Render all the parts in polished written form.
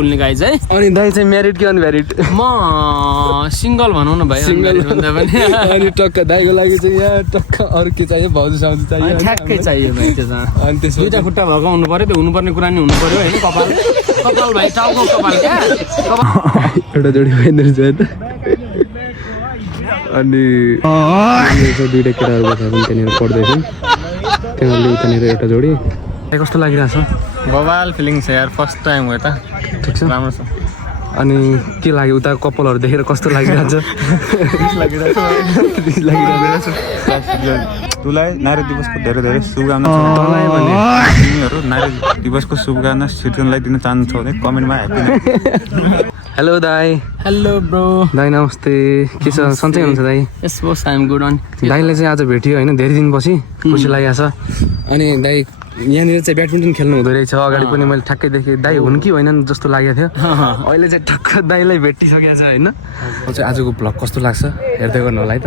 बोल्ने गाइज है। अनि दाइ चाहिँ म्यारिड कि अनम्यारिड? म सिंगल भनौँ न भाइ, सिंगल भन्दा पनि अनि टक्क दाइको लागि चाहिँ यहाँ टक्क अरू के चाहियो? भाउजू साउजू चाहियो, ठ्याक्कै चाहियो भाइ। त्यो अनि त्यसो दुईटा खुट्टा भएको हुनु पर्यो, त्यो हुनुपर्ने कुरा नि हुनु पर्यो होइन। कपाल कपाल भाइ, टाउको कपाल क्या एउटा जोडी भइदिनु छ त। अनि दुईटा केटाहरू बसेर त्यहाँनिर पढ्दैछन्, त्यहाँले उतानिर एउटा जोडी। कस्तो लागिरहेछ? बवाल फिलिङ छ यार, फर्स्ट टाइम हो त। ठिक छ, राम्रो छ। अनि के लाग्यो उता कपालहरू देखेर कस्तो लागिरहेछ? तुलाई नारी दिवसको धेरै धेरै शुभकामना छ। तँलाई भने तिमीहरू नारी दिवसको शुभकामना सिर्जनलाई दिन चाहन्छौ भने कमेन्टमा ह्याप्पी। हेलो दाई। Hello bro. दाई नमस्ते, के छ? सन्चै हुनुहुन्छ दाई? Yes boss, I am good on. दाईलाई चाहिँ आज भेट्यो होइन, धेरै दिनपछि खुसी लागेको छ। अनि दाई यहाँनिर चाहिँ ब्याडमिन्टन खेल्नु हुँदो रहेछ। अगाडि पनि मैले ठ्याक्कै देखेँ दाई हुन् कि होइनन् जस्तो लागेको थियो। अहिले चाहिँ ठक्क दाईलाई भेटिसकेको छ होइन। चाहिँ आजको भ्लग कस्तो लाग्छ हेर्दै गर्नु होला है त।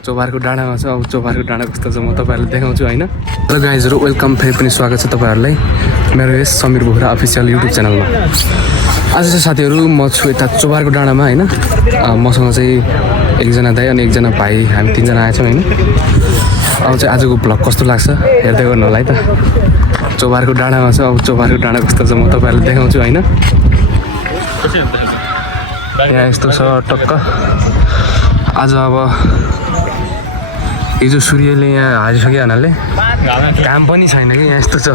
चोबारको डाँडामा छ, अब चोबारको डाँडा कस्तो छ म तपाईँहरूलाई देखाउँछु होइन। हेलो गाइजहरू, वेलकम, फेरि पनि स्वागत छ तपाईँहरूलाई मेरो यस समीर बोहरा अफिसियल युट्युब च्यानलमा। आज चाहिँ साथीहरू म छु यता चोबारको डाँडामा होइन। मसँग चाहिँ एकजना दाइ अनि एकजना भाइ, हामी तिनजना आएछौँ होइन। अब चाहिँ आजको भ्लग कस्तो लाग्छ हेर्दै गर्नु होला है त। चोबारको डाँडामा छ, अब चोबारको डाँडा कस्तो छ म तपाईँहरूलाई देखाउँछु होइन। यहाँ यस्तो छ टक्क। आज अब हिजो सूर्यले यहाँ हारिसक्यो हुनाले काम पनि छैन कि यहाँ यस्तो छ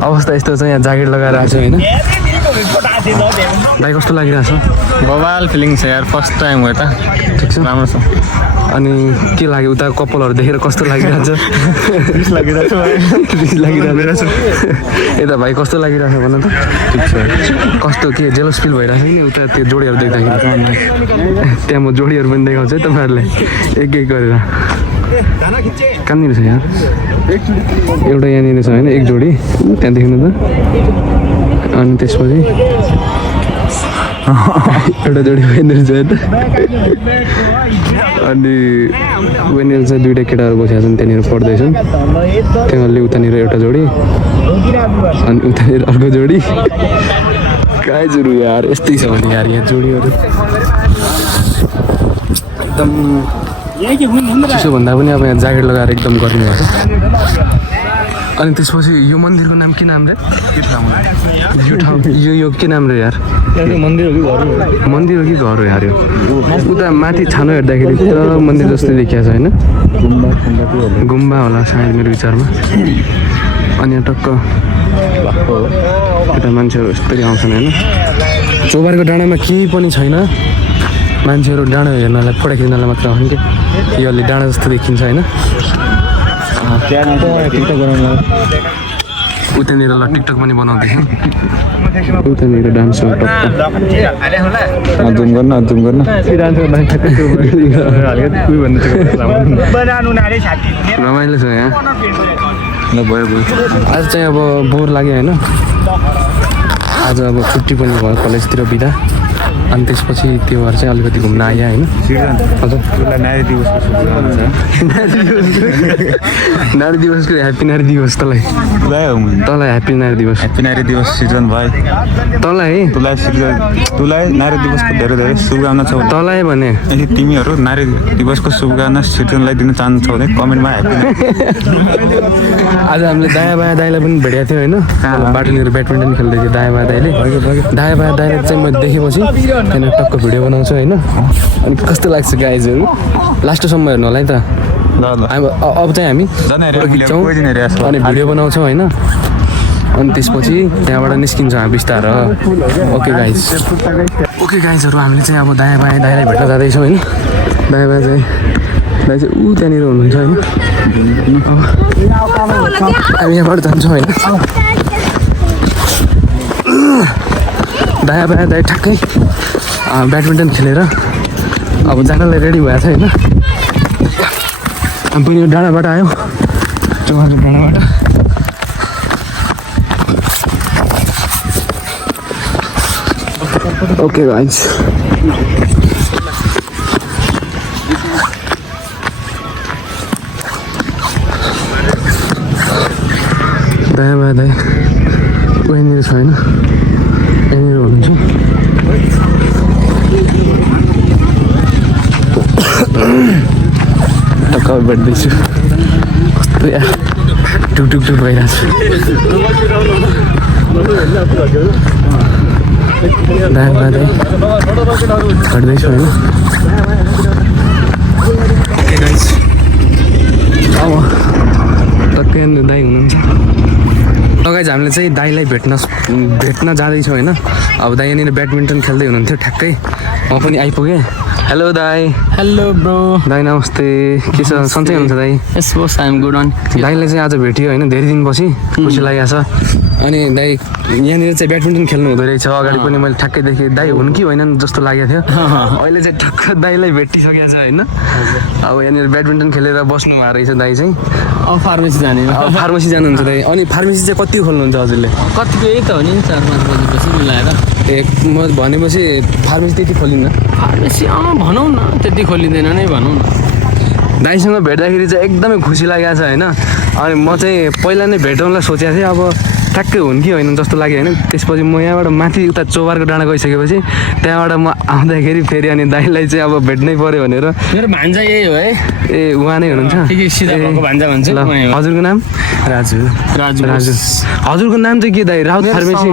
अवस्था। यस्तो छ, यहाँ ज्याकेट लगाएर आएको छ होइन। भाइ कस्तो लागिरहेछ? बवाल फिलिङ छ यार, फर्स्ट टाइम हो त। ठिक छ, राम्रो छ। अनि के लाग्यो उता कपालहरू देखेर कस्तो लागिरहेछ? रिस लागिरहेछ। यता भाइ कस्तो लागिरहेछ भन त? ठिक छ। कस्तो के जेलस फिल भइरहेछ नि उता त्यो जोडीहरू देख्दाखेरि? त्यहाँ म जोडीहरू पनि देखाउँछु है तपाईँहरूलाई एक एक गरेर। कहाँनिर छ यहाँ? एउटा यहाँनिर छ होइन, एक जोडी त्यहाँ देख्नु त। अनि त्यसपछि एउटा जोडी वेनिर छ त। अनि वेनिर चाहिँ दुईवटा केटाहरू बसेका छन्, त्यहाँनिर पढ्दैछन्। त्यहाँले उतानिर एउटा जोडी अनि उतानिर अर्को जोडी। गाइजहरू यार यस्तै छ भने यार यहाँ जोडीहरू एकदम चिसो भन्दा पनि अब यहाँ ज्याकेट लगाएर एकदम गर्मी भएको। अनि त्यसपछि यो मन्दिरको नाम के नाम रे? यो ठाउँ यो के नाम रे यार? मन्दिर हो कि घर हो यार? यो उता माथि छानो हेर्दाखेरि त मन्दिर जस्तै देखिएको छ होइन। गुम्बा होला सायद मेरो विचारमा। अनि यहाँ टक्क यता मान्छेहरू यस्तरी आउँछन् होइन। चोबारको डाँडामा केही पनि छैन, मान्छेहरू डाँडा हेर्नलाई फोटो खिच्नलाई मात्र आउँछन् कि। यो अलि डाँडा जस्तो देखिन्छ होइन। उतानिर ल टिकटक पनि बनाउँदैछ। उतानिर डान्स रमाइलो छ यहाँ। आज चाहिँ अब बोर लाग्यो होइन। आज अब छुट्टी पनि भयो कलेजतिर बिदा। अनि त्यसपछि त्यो भएर चाहिँ अलिकति घुम्न आयो होइन। हजुर, नारी दिवसको शुभकामना छ। नारी दिवसको ह्याप्पी नारी दिवस तँलाई। तँलाई ह्याप्पी नारी दिवस। ह्याप्पी नारी दिवस सिर्जन भाइ। तँलाई तुलाई नारी दिवसको धेरै धेरै शुभकामना छ। तँलाई भने यदि तिमीहरू नारी दिवसको शुभकामना सिर्जनलाई दिन चाहन्छौ भने कमेन्टमा ह्याप्पी। आज हामीले दायाँ बायाँ दाइलाई पनि भेटेको थियो होइन। बाटोनिर ब्याडमिन्टन खेल्दै थियो दायाँ बायाँ दाइले। दायाँ बायाँ दाइले चाहिँ मैले देखेपछि त्यहाँनिर टक्क भिडियो बनाउँछु होइन। अनि कस्तो लाग्छ गाइजहरू लास्टसम्म हेर्नु होला है त। अब चाहिँ हामी खिच्छौँ अनि भिडियो बनाउँछौँ होइन। अनि त्यसपछि त्यहाँबाट निस्किन्छ हामी बिस्तारो। ओके गाइजहरू हामीले चाहिँ अब दायाँ बायाँ दाइलाई भेट्न जाँदैछौँ होइन। दायाँ बायाँ चाहिँ दाइ चाहिँ ऊ त्यहाँनिर हुनुहुन्छ होइन। अब हामी यहाँबाट जान्छौँ होइन। दायाँ बायाँ दाइ ठ्याक्कै ब्याडमिन्टन खेलेर अब जानलाई रेडी भएको छ होइन। हामी पनि यो डाँडाबाट आयो, चोबारको डाँडाबाट। ओके गाइज, दायाँ बायाँ दाइ यहाँनिर छ होइन। यहाँनिर अब भेट्दैछु कस्तो यार टुक भइरहेको छ भेट्दैछु होइन अब टक्कै दाइ हुनुहुन्छ लगाइ हामीले चाहिँ दाइलाई भेट्न जाँदैछौँ होइन अब दाइ यहाँनिर ब्याडमिन्टन खेल्दै हुनुहुन्थ्यो ठ्याक्कै म पनि आइपुगेँ हेलो दाइ हेलो ब्रो दाइ नमस्ते के छ सन्चै हुनुहुन्छ दाइ yes boss I am good on दाइलाई चाहिँ आज भेट्यो होइन धेरै दिनपछि खुसी लागेको छ अनि दाइ यहाँनिर चाहिँ ब्याडमिन्टन खेल्नु हुँदो रहेछ अगाडि पनि मैले ठ्याक्कै देखेँ दाइ हुन् कि होइन जस्तो लागेको थियो अहिले चाहिँ ठक्क दाइलाई भेटिसकेको छ होइन अब यहाँनिर ब्याडमिन्टन खेलेर बस्नु भएको रहेछ दाइ चाहिँ अब फार्मेसी जाने अब फार्मेसी जानुहुन्छ दाइ अनि फार्मेसी चाहिँ कति खोल्नुहुन्छ हजुरले कतिको यही त हो नि 4-5 बजेपछि मिलाएर ए म भनेपछि फार्मेसी त्यति खोलिन्न फार्मेसी भनौँ न त्यति खोलिँदैन नै भनौँ न दाइसँग भेट्दाखेरि चाहिँ एकदमै खुसी लागेको छ होइन अनि म चाहिँ पहिला नै भेटौँला सोचेको थिएँ अब ठ्याक्कै हुन् कि होइन जस्तो लाग्यो होइन त्यसपछि म यहाँबाट माथि उता चौबारको डाँडा गइसकेपछि त्यहाँबाट म आउँदाखेरि फेरि अनि दाइलाई चाहिँ अब भेट्नै पऱ्यो भनेर मेरो भान्जा यही हो है ए उहाँ नै हुनुहुन्छ सिधा भएको भान्जा भन्छु ल हजुरको नाम राजु हजुरको नाम चाहिँ के दाइ राउत फार्मेसी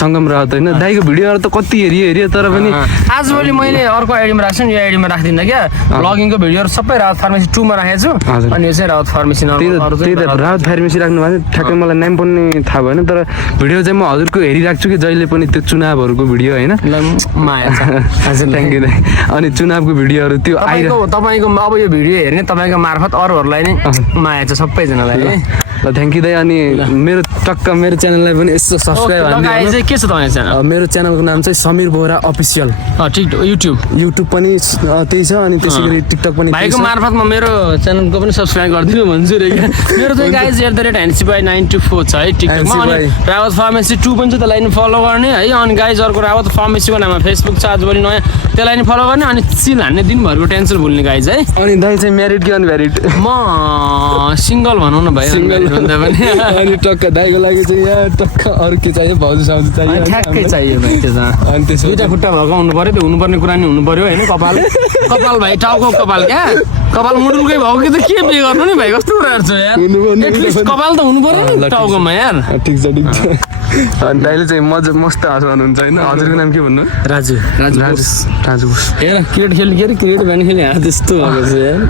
सङ्गम राउत होइन दाइको भिडियोहरू त कति हेरियो तर पनि आजभोलि मैले अर्को आइडीमा राख्छु नि यो आइडीमा राख्दिनँ क्या ब्लगिङको भिडियोहरू सबै राउत फार्मेसी 2 मा राखेको छु अनि यो चाहिँ राउत फार्मेसी त्यही त राउत फार्मेसी राख्नु भएको थियो ठ्याक्कै मलाई नाम पनि थाहा भएन तर भिडियो चाहिँ म हजुरको हेरिराख्छु कि जहिले पनि त्यो चुनावहरूको भिडियो होइन माया छ थ्याङ्क यू दाइ अनि चुनावको भिडियोहरू त्यो तपाईँको अब यो भिडियो हेर्ने तपाईँको मार्फत अरूहरूलाई नै माया छ सबैजनालाई है ल थ्याङ्क यू दाइ अनि मेरो च्यानललाई पनि यसो सब्सक्राइब चाहिँ के छ तपाईँको च्यानल मेरो च्यानलको नाम चाहिँ Samir Bohra official TikTok YouTube पनि त्यही छ अनि त्यसै गरी टिकटक पनि भाइको मार्फत म मेरो च्यानलको पनि सब्सक्राइब गरिदिनु भन्छु रे मेरो चाहिँ गाइज @NCBY924 छ है टिकटकमा अनि रावत फार्मेसी 2 पनि छ त्यसलाई नि फलो गर्ने है अनि गाइज अर्को रावत फार्मेसीको नाममा फेसबुक छ आजभोलि नयाँ त्यसलाई नि फलो गर्ने अनि चिल हान्ने दिनभरको टेन्सन भुल्ने गाइज है अनि दाइ चाहिँ म्यारिड कि अनम्यारिड म सिङ्गल भनौँ न भाइ सिङ्गल भन्दा पनि अनि टक्क दाइको लागि चाहिँ यहाँ टक्क अरू के चाहियो भाउजू साउजू चाहियो ठ्याक्कै चाहियो भाइ त्यो अनि त्यसो दुईवटा खुट्टा भएको हुनु पऱ्यो त्यो हुनुपर्ने कुरा नि हुनु पऱ्यो होइन कपाल भाइ टाउको कपाल क्या कपाल मुडुलकै भयो कि त के पे गर्नु नि भाइ कस्तो कुराहरू छ यार एटलिस्ट कपाल त हुनु पऱ्यो नि टाउकोमा यार ठिक छ अनि दाइले चाहिँ मस्त हँसाउनुहुन्छ होइन हजुरको नाम के भन्नु राजु हेर क्रिकेट खेल्ने के अरे क्रिकेट भ्यान खेल्ने हात त्यस्तो भएको छ यार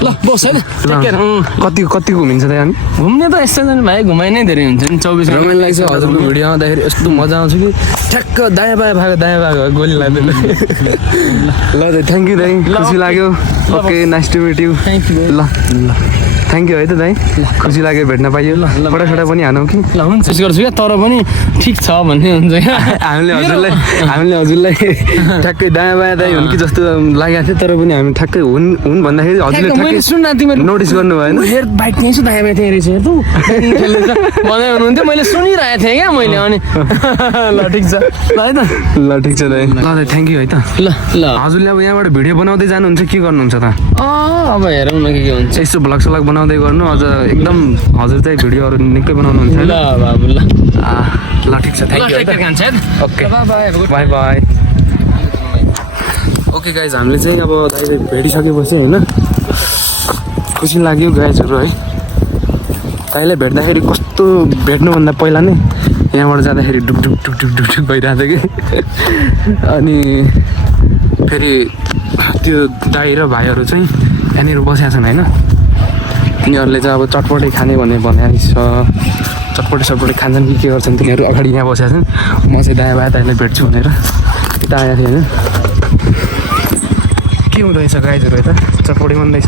ल बस होइन कति घुमिन्छ दाइ अनि घुम्ने त यस्तो जाने भाइ घुमाइ नै धेरै हुन्छ नि 24 रमाइलो लाग्छ हजुरको भिडियो आउँदाखेरि यस्तो मजा आउँछ कि ठ्याक्क दायाँ भागो गोली लाग्दैन ल दाइ थ्याङ्क यू दाइ खुसी लाग्यो okay nice to meet you ल थ्याङ्क यू है त दाइ खुसी लाग्यो भेट्न पाइयो फोटा पनि हानौँ कि ल हुन्छ गर्छु क्या तर पनि ठिक छ भन्ने हुन्छ क्या हामीले हजुरलाई ठ्याक्कै दायाँ बायाँ दाइ हुन् कि जस्तो लागेको थियो तर पनि हामी ठ्याक्कै हुन् भन्दाखेरि हजुरले मैले सुन्न तिमीले नोटिस गर्नु भएन हेर बाइक नै छु दायाँ बायाँ त्यहाँ रहेछ हेर तँ भन्दै हुनुहुन्थ्यो मैले सुनिरहेको थिएँ क्या मैले अनि ल ठिक छ ल है त ल ठिक छ दाइ ल दाइ थ्याङ्क यू है त ल हजुरले अब यहाँबाट भिडियो बनाउँदै जानुहुन्छ के गर्नुहुन्छ त अब हेरौँ न के हुन्छ यस्तो भ्लग सलग बनाउँदै गर्नु अझ एकदम हजुर चाहिँ भिडियोहरू निकै बनाउनुहुन्छ ल बाबु ल ठिक छ thank you okay by by okay guys हामीले चाहिँ अब दाइले भेटिसकेपछि होइन खुसी लाग्यो गाइजहरू है दाइलाई भेट्दाखेरि कस्तो भेट्नुभन्दा पहिला नै यहाँबाट जाँदाखेरि ढुक भइरहेको थियो कि अनि फेरि त्यो दाइ र भाइहरू चाहिँ यहाँनिर बसेका छन् होइन तिनीहरूले चाहिँ अब चटपटे खाने भनेको छ चटपटे खान्छन् कि के गर्छन् तिनीहरू अगाडि यहाँ बसेका छन् म चाहिँ दायाँ बायाँ दाइलाई भेट्छु भनेर यता आएको थिएँ होइन के हुँदैछ गाइजहरू यता चटपटे बन्दैछ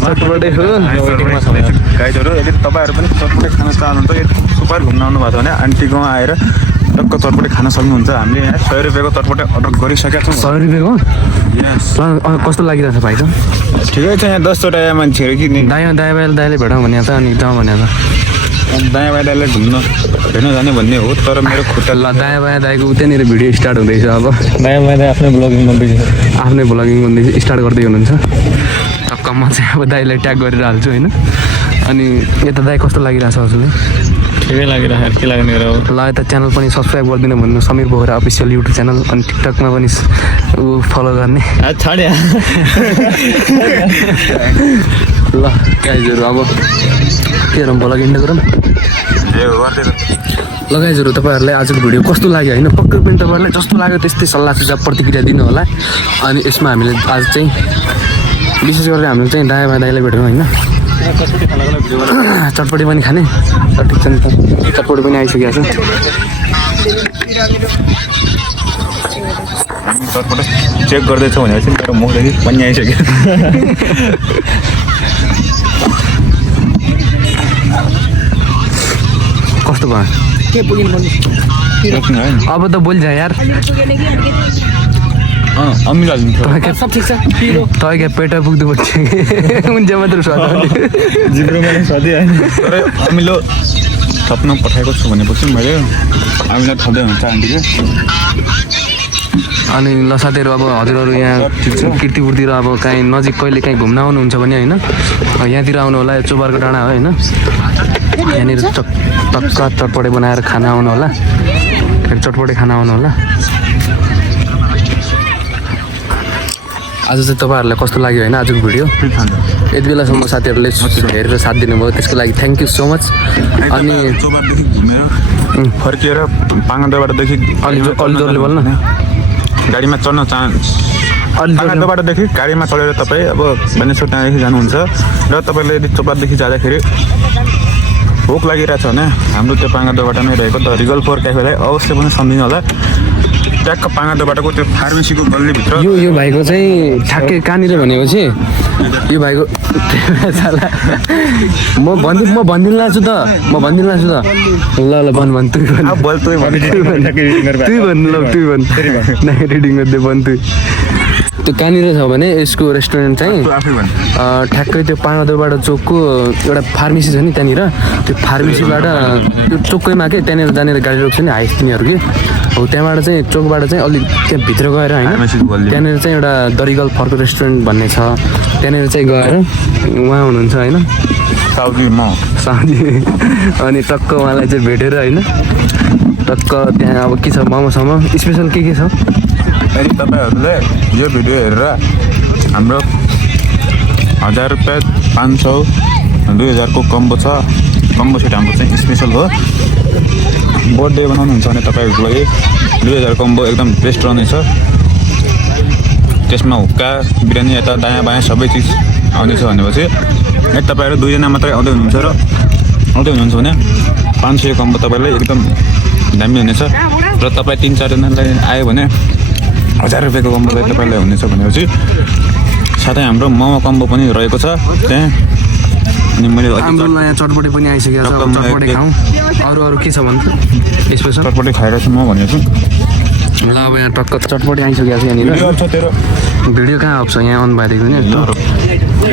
चटपटे हो गाइजहरू यदि तपाईँहरू पनि चटपटे खान चाहनुहुन्छ यदि सुपार घुम्न आउनु भएको छ भने आन्टीकोमा आएर टक्क चटपटे खान सक्नुहुन्छ हामीले यहाँ 100 रुपियाँको चटपटे अर्डर गरिसकेका छौँ 100 रुपियाँको कस्तो लागिरहेको छ भाइ त ठिकै छ यहाँ 10 वटा मान्छेहरू कि दायाँ बायाँ दाइले भेटौँ भने त अनि जाउँ भने त दायाँ बायाँ दाइलाई घुम्न भेट्न जाने भन्ने हो तर मेरो खुट्टा ल दायाँ बायाँ दाइको उतैनिर भिडियो स्टार्ट हुँदैछ अब दायाँ बायाँ आफ्नै ब्लगिङ गर्दै स्टार्ट गर्दै हुनुहुन्छ टक्क म चाहिँ अब दाइलाई ट्याग गरेर हाल्छु होइन अनि यता दाइ कस्तो लागिरहेछ हजुरलाई ठिकै लागिरहेको के लाग्ने र ल यता च्यानल पनि सब्सक्राइब गरिदिनु भन्नु Samir Bohra official YouTube channel अनि टिकटकमा पनि फलो गर्ने छाड्या ल गाइजहरू अब के गरौँ ब्लग इन्ड गरौँ ल गाइजहरू तपाईँहरूलाई आजको भिडियो कस्तो लाग्यो होइन पक्कै पनि तपाईँहरूलाई जस्तो लाग्यो त्यस्तै सल्लाह सुझाव प्रतिक्रिया दिनु होला अनि यसमा हामीले आज चाहिँ विशेष गरेर हामीले चाहिँ दायाँ दाइलाई भेट्यौँ होइन चटपटी पनि खाने ठिक छ नि त चटपटी पनि आइसकेको छ चटपट चेक गर्दैछौँ भनेर चाहिँ मेरो मुखदेखि पनि आइसक्यो कस्तो भयो अब त बोलिन्छ यार अमिलो तपाईँ क्या पेटा पुग्नु पर्छ हुन्छ मात्र जिब्रोमा नै सधैँ होइन तर अमिलो थप्न पठाएको छु भनेपछि मैले अमिलो थप्दै हुन्छ आन्टीले अनि ल साथीहरू अब हजुरहरू यहाँ किर्तिपुरतिर अब काहीँ नजिक कहिले काहीँ घुम्न आउनुहुन्छ भने होइन यहाँतिर आउनु होला चोबारको डाँडा हो होइन यहाँनिर टक्क चटपटे बनाएर खाना आउनु होला चटपटे खाना आउनु होला आज चाहिँ तपाईँहरूलाई कस्तो लाग्यो होइन आजको भिडियो यति बेलासम्म साथीहरूले हेरेर साथ दिनुभयो त्यसको लागि थ्याङ्क यू सो मच अनि चोबारदेखि घुमेर फर्किएर पाङादोबाटदेखि अलि जोरले बोल्न गाडीमा चढ्न पाङादोबाटदेखि गाडीमा चढेर तपाईँ अब भनेश्वर त्यहाँदेखि जानुहुन्छ र तपाईँले यदि चोबारदेखि जाँदाखेरि भोक लागिरहेछ भने हाम्रो त्यो पाङादोबाट नै रहेको द रिगल फोर क्याफेलाई अवश्य पनि सम्झिनु होला ट्याक्क पाङादोबाटको त्यो फार्मेसीको गल्लीभित्र यो भाइको चाहिँ ठ्याक्कै कहाँनिर भनेपछि यो भाइको म भनिदिनु लाग्छु त ल भन् तुई रिडिङ गर्दै भन् तुई त्यो कहाँनिर छ भने यसको रेस्टुरेन्ट चाहिँ ठ्याक्कै त्यो पाङादोबाट चोकको एउटा फार्मेसी छ नि त्यहाँनिर त्यो फार्मेसीबाट त्यो चोकैमा के त्यहाँनिर जानेर गाडी रोक्छ नि हाइस तिनीहरूको हो त्यहाँबाट चाहिँ चोकबाट चाहिँ अलिक त्यहाँ भित्र गएर होइन त्यहाँनिर चाहिँ एउटा दरिगल फर्को रेस्टुरेन्ट भन्ने छ त्यहाँनिर चाहिँ गएर उहाँ हुनुहुन्छ होइन साउदी साउदी अनि टक्क उहाँलाई चाहिँ भेटेर होइन टक्क त्यहाँ अब के छ मोमोसम्म स्पेसल के छ यदि तपाईँहरूले यो भिडियो हेरेर हाम्रो 1000 रुपियाँ 500 2000को कम्बो छ कम्बो सेट हाम्रो चाहिँ स्पेसल हो बर्थडे बनाउनुहुन्छ भने तपाईँहरूको लागि 2000 कम्बो एकदम बेस्ट रहनेछ त्यसमा हुक्का बिरयानी यता दायाँ बायाँ सबै चिज आउनेछ भनेपछि यदि तपाईँहरू 2 जना मात्रै आउँदै हुनुहुन्छ भने 500 कम्बो तपाईँलाई एकदम दामी हुनेछ र तपाईँ 3-4 जनालाई आयो भने 1000 रुपियाँको कम्बो चाहिँ तपाईँलाई हुनेछ भनेपछि साथै हाम्रो मोमो कम्बो पनि रहेको छ त्यहाँ अनि मैले हाम्रो नयाँ चटपटे पनि आइसकेको छ चटपटे खाउँ अरू के छ भन्नु स्पेसल चटपटे खाएर छु म भनेको छु ल अब यहाँ टक्क चटपटे आइसकेको छ यहाँनिर भिडियो कहाँ आउँछ यहाँ अन भइदिएको नि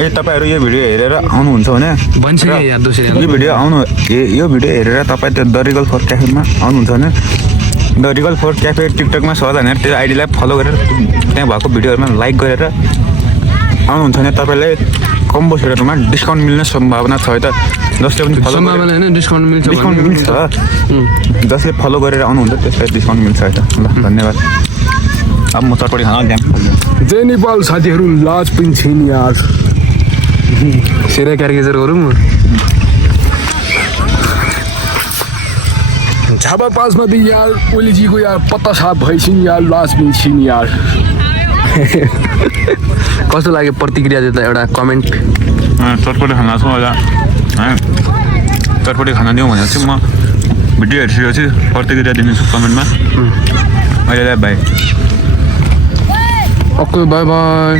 ए तपाईँहरू यो भिडियो हेरेर आउनुहुन्छ भने भनिसक्यो यार दोस्रो यो भिडियो हेरेर तपाईँ त्यो द रिगल फोर क्याफेमा आउनुहुन्छ भने द रिगल फोर क्याफे टिकटकमा छ भनेर त्यो आइडीलाई फलो गरेर त्यहाँ भएको भिडियोहरूमा लाइक गरेर आउनुहुन्छ भने तपाईँलाई कम्बो सेटहरूमा डिस्काउन्ट मिल्ने सम्भावना छ है त जसले पनि फलो डिस्काउन्ट मिल्छ जसले फलो गरेर आउनुहुन्छ त्यसलाई डिस्काउन्ट मिल्छ है त ल धन्यवाद अब म चटपटी खान जय नेपाल साथीहरू लाज पनि छैन यार सेरा क्यारिकेचर गरौँ झापा पासमा त यार ओलीजीको यार पत्ता साफ भइसिन् यार लाज पनि छिन् यार कस्तो लाग्यो प्रतिक्रिया दिँदा एउटा कमेन्ट चटपटी खाना छु होला चटपटी खाना दिउँ भनेर चाहिँ म भिडियो हेरिसकेपछि प्रतिक्रिया दिनेछु कमेन्टमा अहिले बाई ओके बाई बाई